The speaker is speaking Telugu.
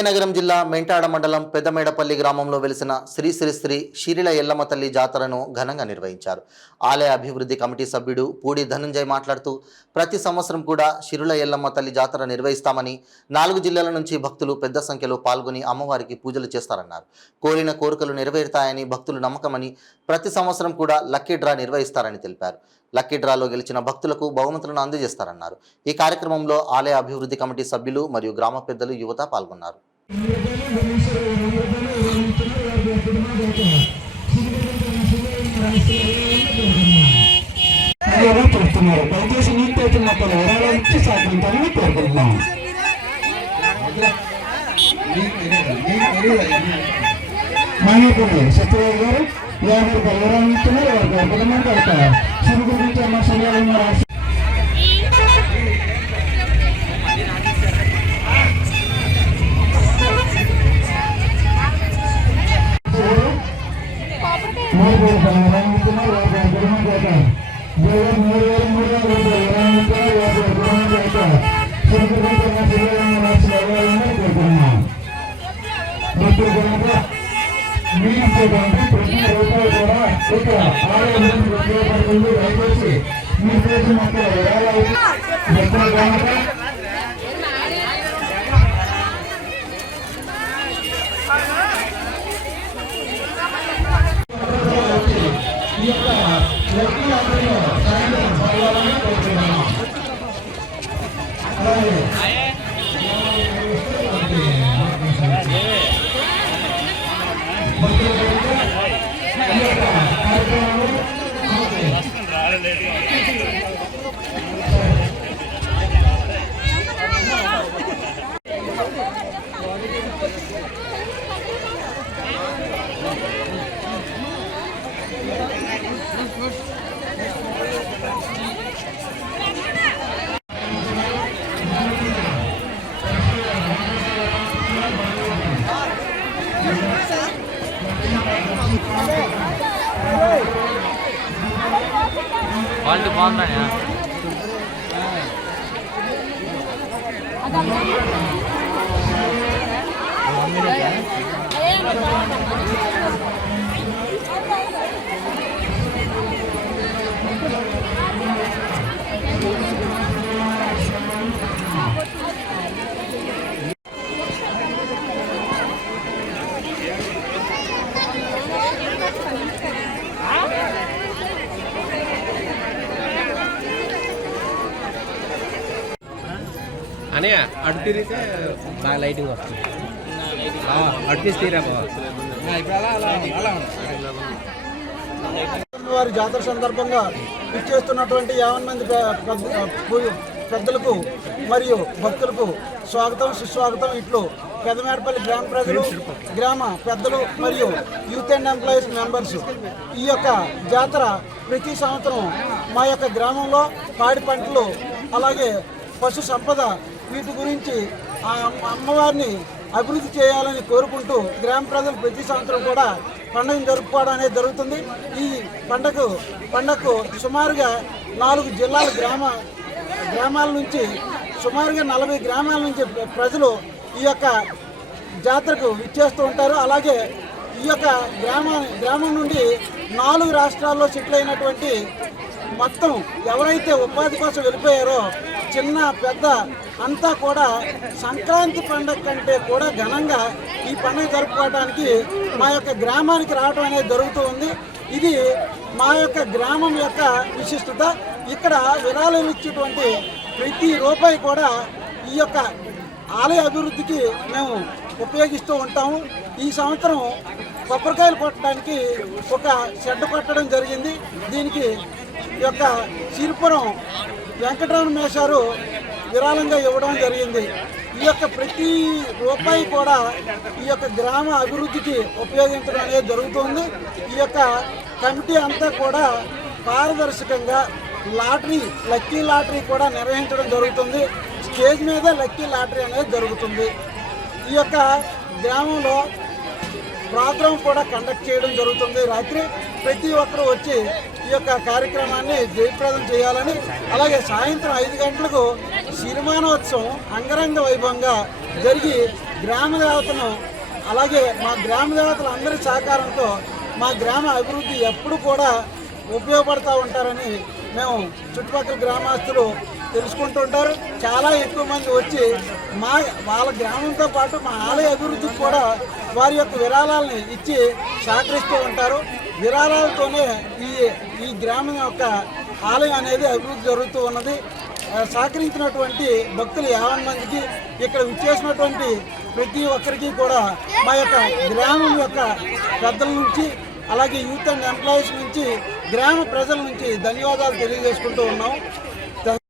విజయనగరం జిల్లా మెంటాడ మండలం పెద్దమేడపల్లి గ్రామంలో వెలిసిన శ్రీ శ్రీ శ్రీ షిరిల ఎల్లమ్మ తల్లి జాతరను ఘనంగా నిర్వహించారు. ఆలయ అభివృద్ధి కమిటీ సభ్యుడు పూడి ధనంజయ్ మాట్లాడుతూ ప్రతి సంవత్సరం కూడా షిరిల ఎల్లమ్మ తల్లి జాతర నిర్వహిస్తామని, 4 జిల్లాల నుంచి భక్తులు పెద్ద సంఖ్యలో పాల్గొని అమ్మవారికి పూజలు చేస్తారన్నారు. కోరిన కోరికలు నెరవేరుతాయని భక్తులు నమ్మకమని, ప్రతి సంవత్సరం కూడా లక్కీ డ్రా నిర్వహిస్తారని తెలిపారు. లక్కీ డ్రాలో గెలిచిన భక్తులకు బహుమతులను అందజేస్తారన్నారు. ఈ కార్యక్రమంలో ఆలయ అభివృద్ధి కమిటీ సభ్యులు మరియు గ్రామ పెద్దలు, యువత పాల్గొన్నారు. క్వాలిటీ బాగుందా? అనే అటు తిరిగితే బాగా లైటింగ్ వస్తుంది. అటు తీసి తీరా వారి జాతర సందర్భంగా ఇచ్చేస్తున్నటువంటి 50 మంది పెద్దలకు మరియు భక్తులకు స్వాగతం, సుస్వాగతం. ఇట్లు పెద్దమేడపల్లి గ్రామ ప్రజలు, గ్రామ పెద్దలు మరియు యూత్ అండ్ ఎంప్లాయీస్ మెంబర్స్. ఈ యొక్క జాతర ప్రతి సంవత్సరం మా యొక్క గ్రామంలో పాడి పంటలు, అలాగే పశు సంపద, వీటి గురించి ఆ అమ్మవారిని అభివృద్ధి చేయాలని కోరుకుంటూ గ్రామ ప్రజలు ప్రతి సంవత్సరం కూడా పండుగను జరుపుకోవడం అనేది జరుగుతుంది. ఈ పండగకు సుమారుగా 4 జిల్లాల గ్రామాల నుంచి సుమారుగా 40 గ్రామాల నుంచి ప్రజలు ఈ యొక్క జాతరకు ఇచ్చేస్తూ ఉంటారు. అలాగే ఈ యొక్క గ్రామం నుండి 4 రాష్ట్రాల్లో సెటిల్ అయినటువంటి మొత్తం ఎవరైతే ఉపాధి కోసం వెళ్ళిపోయారో చిన్న పెద్ద అంతా కూడా సంక్రాంతి పండుగ కంటే కూడా ఘనంగా ఈ పండుగ జరుపుకోవడానికి మా యొక్క గ్రామానికి రావడం అనేది జరుగుతూ ఉంది. ఇది మా యొక్క గ్రామం యొక్క విశిష్టత. ఇక్కడ విరాళం ఇచ్చేటువంటి ప్రతి రూపాయి కూడా ఈ యొక్క ఆలయ అభివృద్ధికి మేము ఉపయోగిస్తూ ఉంటాము. ఈ సంవత్సరం కొబ్బరికాయలు కొట్టడానికి ఒక షెడ్ కొట్టడం జరిగింది. దీనికి ఈ యొక్క సిరిపురం వెంకటరమణ మేషారు విరాళంగా ఇవ్వడం జరిగింది. ఈ యొక్క ప్రతి రూపాయి కూడా ఈ యొక్క గ్రామ అభివృద్ధికి ఉపయోగించడం అనేది జరుగుతుంది. ఈ యొక్క కమిటీ అంతా కూడా పారదర్శకంగా లక్కీ లాటరీ కూడా నిర్వహించడం జరుగుతుంది. స్టేజ్ మీద లక్కీ లాటరీ అనేది జరుగుతుంది. ఈ యొక్క గ్రామంలో ప్రోగ్రాం కూడా కండక్ట్ చేయడం జరుగుతుంది. రాత్రి ప్రతి ఒక్కరూ వచ్చి ఈ యొక్క కార్యక్రమాన్ని జయప్రదం చేయాలని, అలాగే సాయంత్రం 5 గంటలకు సిరిమానోత్సవం అంగరంగ వైభవంగా జరిగి గ్రామ దేవతను అలాగే మా గ్రామ దేవతల అందరి సహకారంతో మా గ్రామ అభివృద్ధి ఎప్పుడు కూడా ఉపయోగపడుతూ ఉంటారని మేము చుట్టుపక్కల గ్రామస్తులు తెలుసుకుంటూ ఉంటారు. చాలా ఎక్కువ మంది వచ్చి వాళ్ళ గ్రామంతో పాటు మా ఆలయ అభివృద్ధికి కూడా వారి యొక్క విరాళాలని ఇచ్చి సహకరిస్తూ ఉంటారు. విరాళాలతోనే ఈ గ్రామం యొక్క ఆలయం అనేది అభివృద్ధి జరుగుతూ ఉన్నది. సహకరించినటువంటి భక్తులు 50 మందికి, ఇక్కడ విచ్చేసినటువంటి ప్రతి ఒక్కరికి కూడా మా యొక్క గ్రామం యొక్క పెద్దల నుంచి అలాగే యూత్ అండ్ ఎంప్లాయీస్ నుంచి గ్రామ ప్రజల నుంచి ధన్యవాదాలు తెలియజేసుకుంటూ ఉన్నాం.